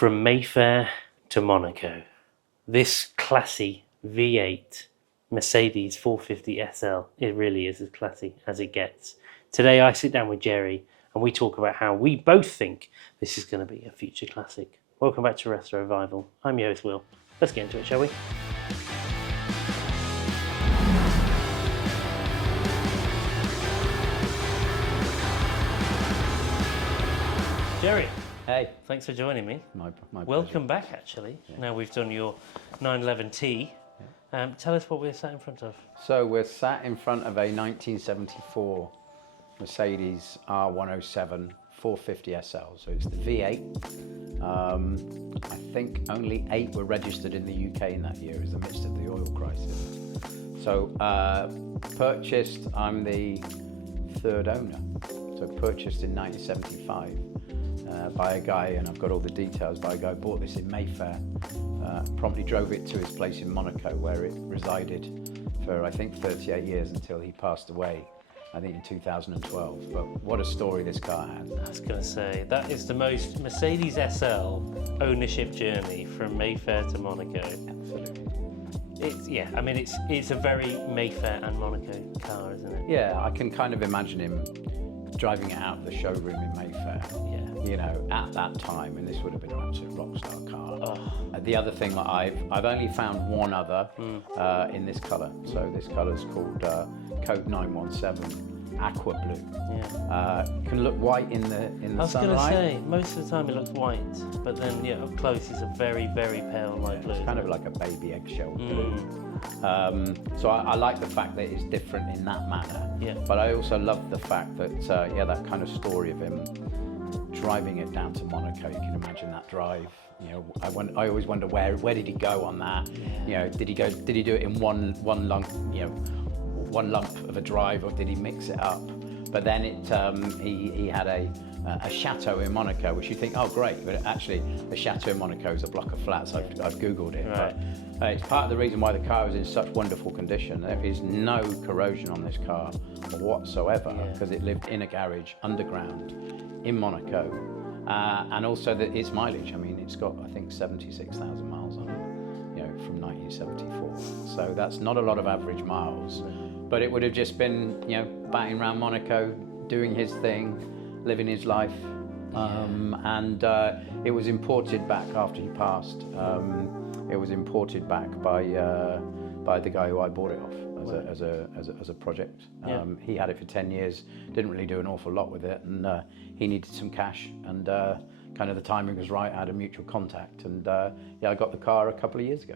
From Mayfair to Monaco, this classy V8 Mercedes 450 SL, it really is as classy as it gets. Today I sit down with Jerry and we talk about how we both think this is going to be a future classic. Welcome back to Resto Revival. I'm your host Will. Let's get into it, shall we? Jerry. Hey. Thanks for joining me. My Welcome back, actually. Yeah. Now we've done your 911T. Tell us what we're sat in front of. So we're sat in front of a 1974 Mercedes R107 450 SL. So it's the V8. I think only 8 were registered in the UK in that year in the midst of the oil crisis. So purchased, I'm the third owner. So purchased in 1975. By a guy, and I've got all the details, by a guy who bought this in Mayfair, promptly drove it to his place in Monaco where it resided for I think 38 years until he passed away, I think in 2012. But what a story this car has. I was going to say, that is the most Mercedes SL ownership journey from Mayfair to Monaco. Absolutely. It's a very Mayfair and Monaco car, isn't it? Yeah, I can kind of imagine him driving it out of the showroom in Mayfair. Yeah. You know, at that time, and this would have been an absolute rock star car. The other thing that I've only found one other in this colour. So this colour is called Code 917 Aqua Blue. Yeah. Can look white in the sunlight. I was going to say, most of the time it looks white, but then up close it's a very, very pale light blue. It's kind of like a baby eggshell blue. So I like the fact that it's different in that manner. Yeah. But I also love the fact that that kind of story of him driving it down to Monaco. You can imagine that drive. You know, I always wonder where did he go on that? Yeah. You know, did he do it in one lump of a drive, or did he mix it up? But then he had a chateau in Monaco, which you think, oh great, but actually a chateau in Monaco is a block of flats. I've googled it, right. But it's part of the reason why the car is in such wonderful condition. There is no corrosion on this car whatsoever, because it lived in a garage underground in Monaco, and also its mileage. I mean, it's got I think 76,000 miles on it, you know, from 1974. So that's not a lot of average miles, but it would have just been, you know, batting around Monaco, doing his thing, living his life, and it was imported back after he passed. It was imported back by the guy who I bought it off as a project. He had it for 10 years, didn't really do an awful lot with it, and he needed some cash, and kind of the timing was right. I had a mutual contact, and I got the car a couple of years ago.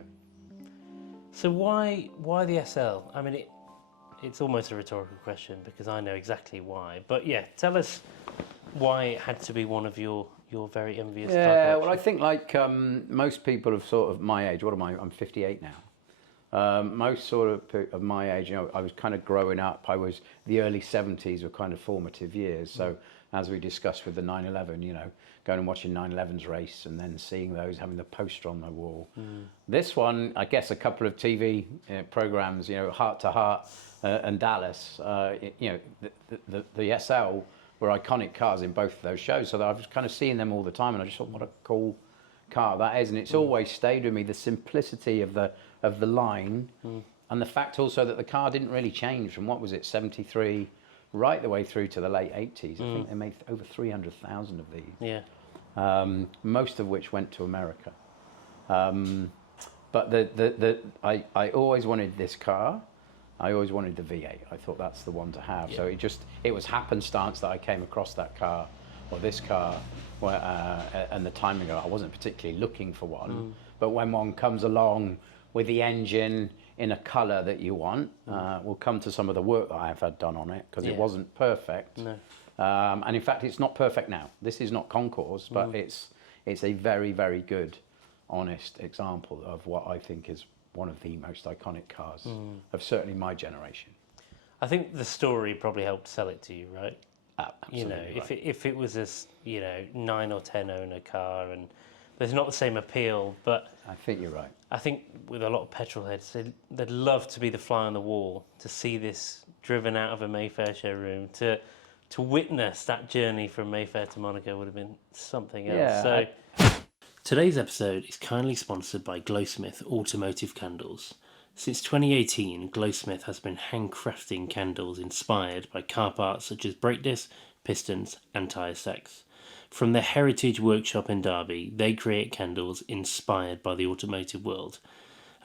So why the SL? I mean, it's almost a rhetorical question because I know exactly why. But yeah, tell us why it had to be one of your very envious car collection. Well, I think like most people of sort of my age. What am I? I'm 58 now. Most sort of my age, you know, I was kind of growing up. The early 70s were kind of formative years. So as we discussed with the 911, you know, going and watching 911's race and then seeing those, having the poster on the wall. This one, I guess a couple of TV programs, you know, Heart to Heart and Dallas, you know, the SL were iconic cars in both of those shows. So I was kind of seeing them all the time, and I just thought, what a cool car that is. And it's always stayed with me, the simplicity of the line, and the fact also that the car didn't really change from, what was it, 73 right the way through to the late 80s. I think they made over 300,000 of these. Yeah. Most of which went to America. But I always wanted this car. I always wanted the V8. I thought that's the one to have. Yeah. So it was happenstance that I came across that car, or this car, and the timing of it. I wasn't particularly looking for one, but when one comes along with the engine in a colour that you want, we'll come to some of the work that I have had done on it, because it wasn't perfect. No. And in fact, it's not perfect now. This is not Concours, but it's a very, very good, honest example of what I think is one of the most iconic cars of certainly my generation. I think the story probably helped sell it to you, right? Absolutely. You know, right. if it was a 9 or 10 owner car, and there's not the same appeal, but I think you're right. I think with a lot of petrol heads, they'd love to be the fly on the wall, to see this driven out of a Mayfair showroom, to witness that journey from Mayfair to Monaco would have been something else. Yeah, So Today's episode is kindly sponsored by Glowsmith Automotive Candles. Since 2018, Glowsmith has been handcrafting candles inspired by car parts such as brake discs, pistons and tyre stacks. From their heritage workshop in Derby, they create candles inspired by the automotive world.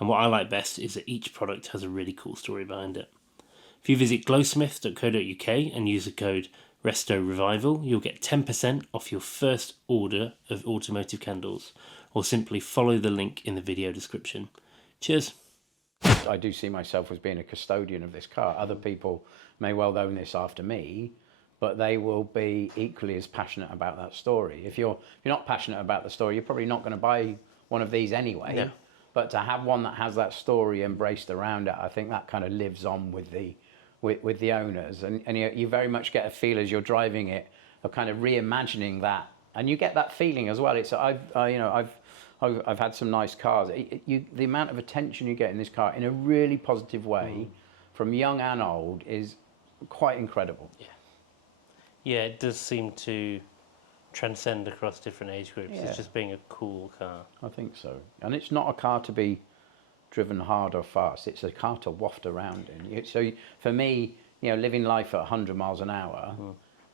And what I like best is that each product has a really cool story behind it. If you visit glowsmith.co.uk and use the code RestoRevival, you'll get 10% off your first order of automotive candles, or simply follow the link in the video description. Cheers. I do see myself as being a custodian of this car. Other people may well own this after me, but they will be equally as passionate about that story. If you're not passionate about the story, you're probably not going to buy one of these anyway. No. But to have one that has that story embraced around it, I think that kind of lives on with the owners, and you very much get a feel as you're driving it of kind of reimagining that, and you get that feeling as well. It's I've had some nice cars. The amount of attention you get in this car in a really positive way from young and old is quite incredible. Yeah, it does seem to transcend across different age groups. Yeah. It's just being a cool car. I think so, and it's not a car to be driven hard or fast. It's a car to waft around in. So for me, living life at 100 miles an hour,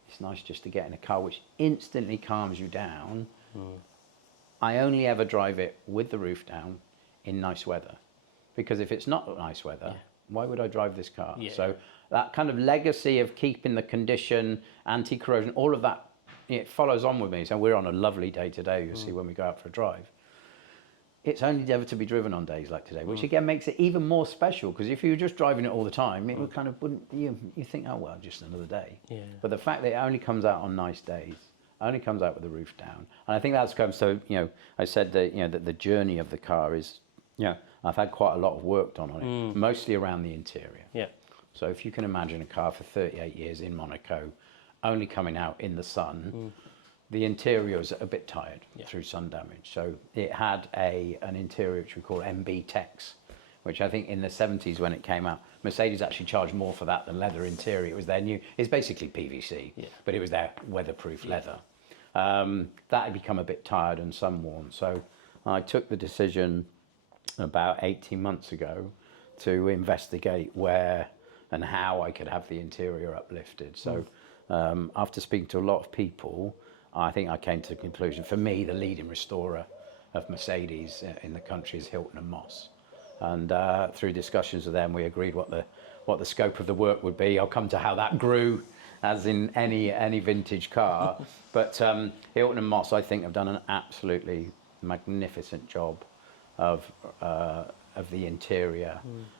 it's nice just to get in a car which instantly calms you down. I only ever drive it with the roof down in nice weather, because if it's not nice weather, why would I drive this car? Yeah. So that kind of legacy of keeping the condition, anti-corrosion, all of that, it follows on with me. So we're on a lovely day today, you'll see when we go out for a drive. It's only ever to be driven on days like today, which again makes it even more special, because if you were just driving it all the time, it would kind of wouldn't, you think, oh well, just another day. Yeah. But the fact that it only comes out on nice days, only comes out with the roof down, and I think that's come. So I said that that the journey of the car is, I've had quite a lot of work done on it, mostly around the interior. Yeah. So if you can imagine a car for 38 years in Monaco, only coming out in the sun. The interior was a bit tired through sun damage, so it had an interior which we call MB Tex, which I think in the 70s when it came out, Mercedes actually charged more for that than leather interior. It was their new, it's basically PVC, but it was their weatherproof leather. That had become a bit tired and sun worn, so I took the decision about 18 months ago to investigate where and how I could have the interior uplifted. So after speaking to a lot of people, I think I came to the conclusion, for me, the leading restorer of Mercedes in the country is Hilton and Moss. And through discussions with them, we agreed what the scope of the work would be. I'll come to how that grew, as in any vintage car. But Hilton and Moss, I think, have done an absolutely magnificent job of the interior,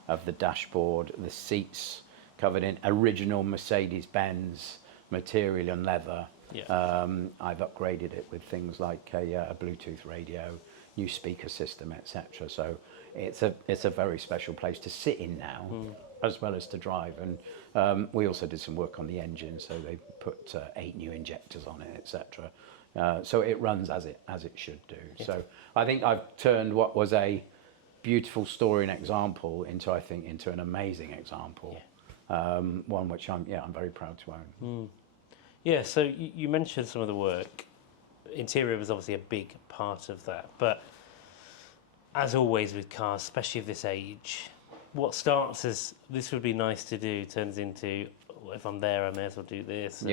of the dashboard, the seats covered in original Mercedes-Benz material and leather. I've upgraded it with things like a Bluetooth radio, new speaker system, etc. So it's a very special place to sit in now, as well as to drive. And we also did some work on the engine, so they put 8 new injectors on it, etc. So it runs as it should do. So I think I've turned what was a beautiful story and example into an amazing example, one which I'm very proud to own. Yeah, so you mentioned some of the work. Interior was obviously a big part of that. But as always with cars, especially of this age, what starts as this would be nice to do turns into, if I'm there, I may as well do this.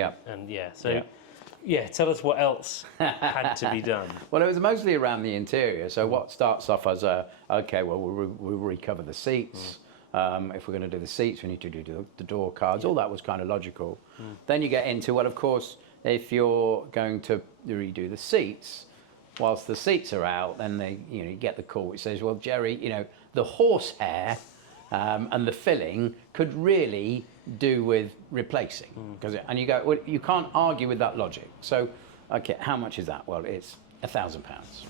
Tell us what else had to be done. Well, it was mostly around the interior. So what starts off as we'll recover the seats. If we're going to do the seats, we need to do the door cards. All that was kind of logical. Then you get into, well, of course, if you're going to redo the seats, whilst the seats are out, then you get the call which says, well, Jerry, the horsehair and the filling could really do with replacing. And you go, well, you can't argue with that logic. So, okay, how much is that? Well, it's £1,000.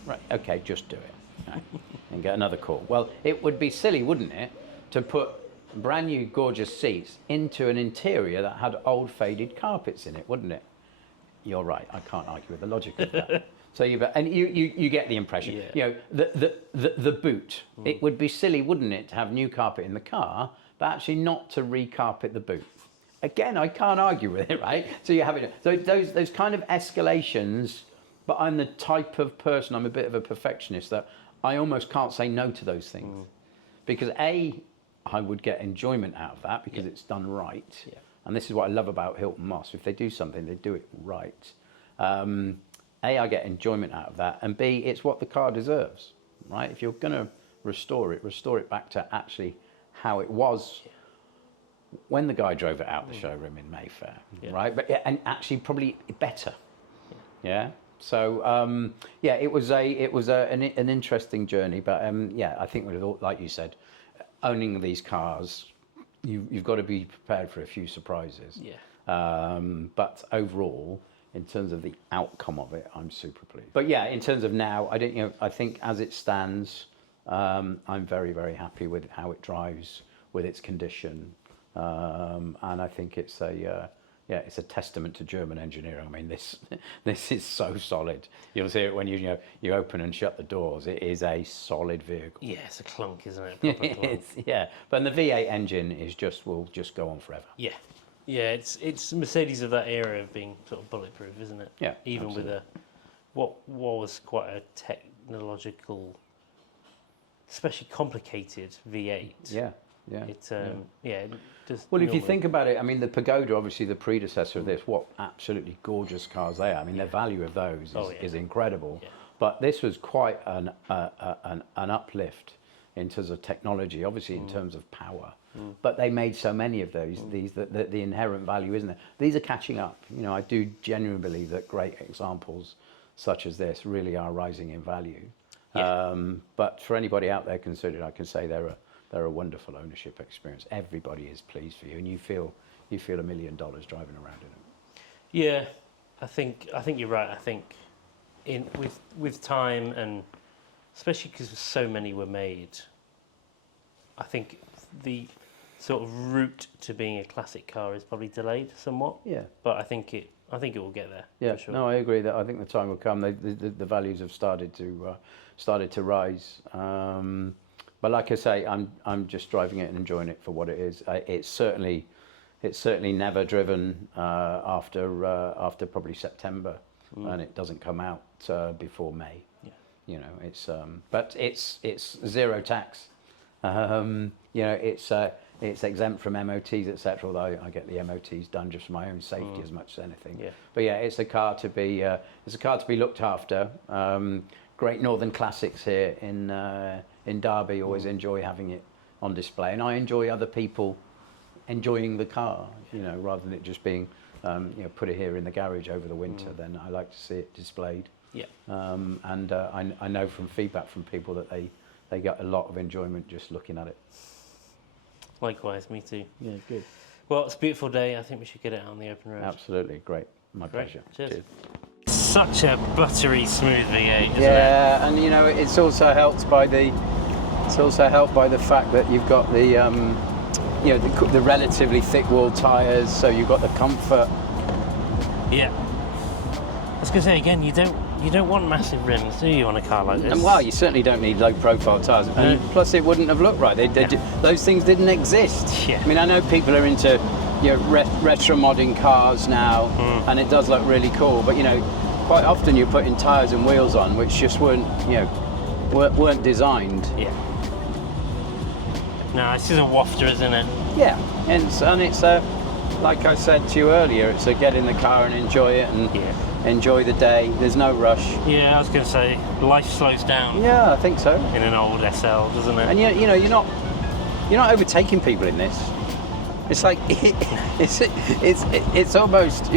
Right, okay, just do it. Right. And get another call. Well, it would be silly, wouldn't it, to put brand new gorgeous seats into an interior that had old faded carpets in it, wouldn't it? You're right, I can't argue with the logic of that. So you get the impression. The boot. It would be silly, wouldn't it, to have new carpet in the car, but actually not to recarpet the boot. Again, I can't argue with it, right? So you have it. So those kind of escalations But I'm the type of person, I'm a bit of a perfectionist, that I almost can't say no to those things. Because I would get enjoyment out of that because it's done right. Yeah. And this is what I love about Hilton Moss. If they do something, they do it right. I get enjoyment out of that. And B, it's what the car deserves, right? If you're going to restore it back to actually how it was when the guy drove it out the showroom in Mayfair, right? But and actually probably better. Yeah. So it was an interesting journey, but I think like you said, owning these cars, you've got to be prepared for a few surprises. Yeah. But overall, in terms of the outcome of it, I'm super pleased. But yeah, in terms of now, I think as it stands, I'm very, very happy with how it drives, with its condition, and I think it's a testament to German engineering. I mean, this is so solid. You'll see it when you open and shut the doors. It is a solid vehicle. Yeah, it's a clunk, isn't it? Proper clunk. But the V8 engine will just go on forever. Yeah. Yeah, it's Mercedes of that era of being sort of bulletproof, isn't it? Yeah, even absolutely. with what was quite a technological, especially complicated V8. Yeah. It just. Well, if you think about it, I mean, the Pagoda, obviously the predecessor of this, what absolutely gorgeous cars they are. I mean, the value of those is incredible. Yeah. But this was quite an uplift in terms of technology, obviously in terms of power. But they made so many of these that the inherent value isn't there. These are catching up. I do genuinely believe that great examples such as this really are rising in value. Yeah. But for anybody out there considered, I can say they're a wonderful ownership experience. Everybody is pleased for you, and you feel $1 million driving around in it. Yeah, I think you're right. I think with time, and especially because so many were made, I think the sort of route to being a classic car is probably delayed somewhat. Yeah. But I think it will get there. Yeah. For sure. No, I agree that I think the time will come. The values have started to rise. But like I say, I'm just driving it and enjoying it for what it is. It's certainly never driven after probably September, and it doesn't come out before May. Yeah. But it's zero tax. It's exempt from MOTs, etc. Although I get the MOTs done just for my own safety as much as anything. Yeah. But yeah, it's a car to be looked after. Great Northern classics here in Derby. Always enjoy having it on display, and I enjoy other people enjoying the car. Rather than it just being put it here in the garage over the winter. Then I like to see it displayed. Yeah. And I know from feedback from people that they get a lot of enjoyment just looking at it. Likewise, me too. Yeah, good. Well, it's a beautiful day. I think we should get it out on the open road. Absolutely, great. My pleasure. Cheers. Such a buttery smooth V8, isn't it? Yeah, and it's also helped by the fact that you've got the the relatively thick wall tyres, so you've got the comfort. Yeah. I was going to say again, you don't want massive rims, do you, on a car like this? And well, you certainly don't need low-profile tyres. And plus, it wouldn't have looked right. Those things didn't exist. Yeah. I mean, I know people are into retro modding cars now, and it does look really cool. But quite often you're putting tyres and wheels on which just weren't designed. Yeah. No, this is a wafter, isn't it? Yeah, and it's like I said to you earlier, it's a get in the car and enjoy it and enjoy the day. There's no rush. Yeah, I was going to say, life slows down. Yeah, I think so. In an old SL, doesn't it? And you're not overtaking people in this. It's like it's almost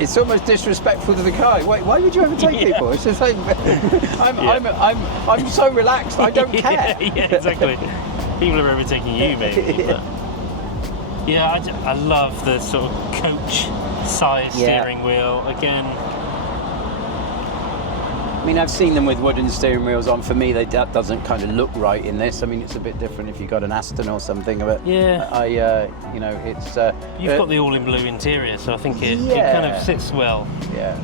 it's almost disrespectful to the car. Why would you overtake people? It's just like I'm so relaxed. I don't care. Yeah, exactly. People are overtaking you, maybe. But I love the sort of coach size steering wheel again. I mean, I've seen them with wooden steering wheels on. For me, that doesn't kind of look right in this. I mean, it's a bit different if you've got an Aston or something. But it's. You've got the all-in-blue interior, so I think it kind of sits well. Yeah.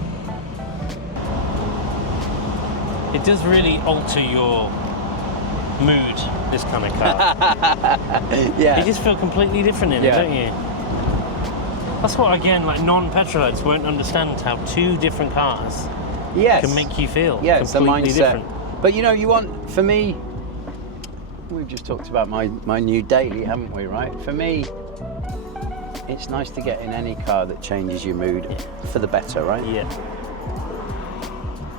It does really alter your mood, this kind of car. Yeah. You just feel completely different in it, don't you? That's what, again, like non-petrol heads won't understand, how two different cars Yes. can make you feel Yeah, it's the completely mindset. different. But you know, you want, for me, we've just talked about my new daily, haven't we, right? For me, it's nice to get in any car that changes your mood for the better, right? Yeah.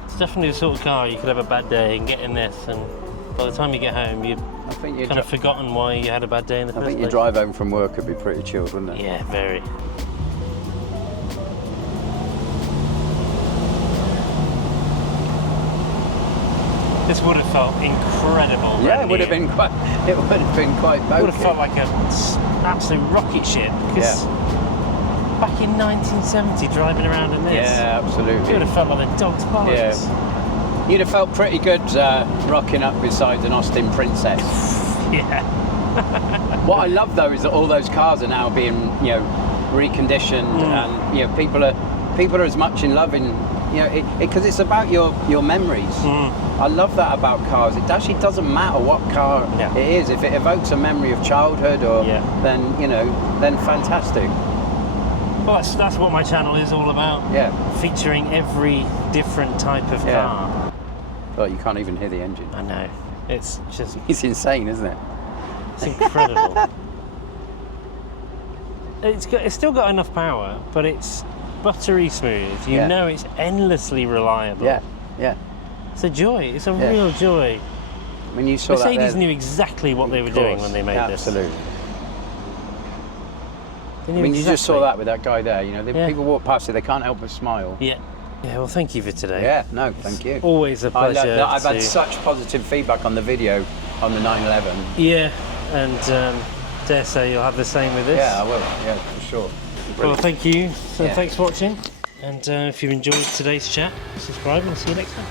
It's definitely the sort of car you could have a bad day and get in this, and by the time you get home, you've I think kind of forgotten why you had a bad day in the first I think your place. drive home from work would be pretty chilled, wouldn't it? Yeah, very. This would have felt incredible. Yeah, it would have been quite. It would have been quite. It would have felt like an absolute rocket ship. Because back in 1970, driving around in this, Yeah, absolutely. it would have felt like a dog's bollocks. Yeah. You'd have felt pretty good rocking up beside an Austin Princess. Yeah. What I love though is that all those cars are now being, you know, reconditioned, and you know, people are as much in love in, you know, because it's about your memories. I love that about cars. It actually doesn't matter what car it is. If it evokes a memory of childhood, or then you know, then fantastic. Well, that's what my channel is all about. Yeah. Featuring every different type of car. But you can't even hear the engine. I know. It's just. It's insane, isn't it? It's incredible. It's still got enough power, but it's buttery smooth. You know, it's endlessly reliable. Yeah. Yeah. It's a joy. It's a real joy. I mean, you saw Mercedes that knew exactly what they were doing when they made this. Absolutely. They I knew mean, you just saw exactly. that with that guy there. You know, people walk past it, they can't help but smile. Yeah. Yeah. Well, thank you for today. Yeah. No, thank you. Always a pleasure. I've had such positive feedback on the video on the 911. Yeah, and dare say you'll have the same with this. Yeah, I will. Yeah, for sure. Well, Brilliant. thank you. So thanks for watching. And if you've enjoyed today's chat, subscribe and see you next time.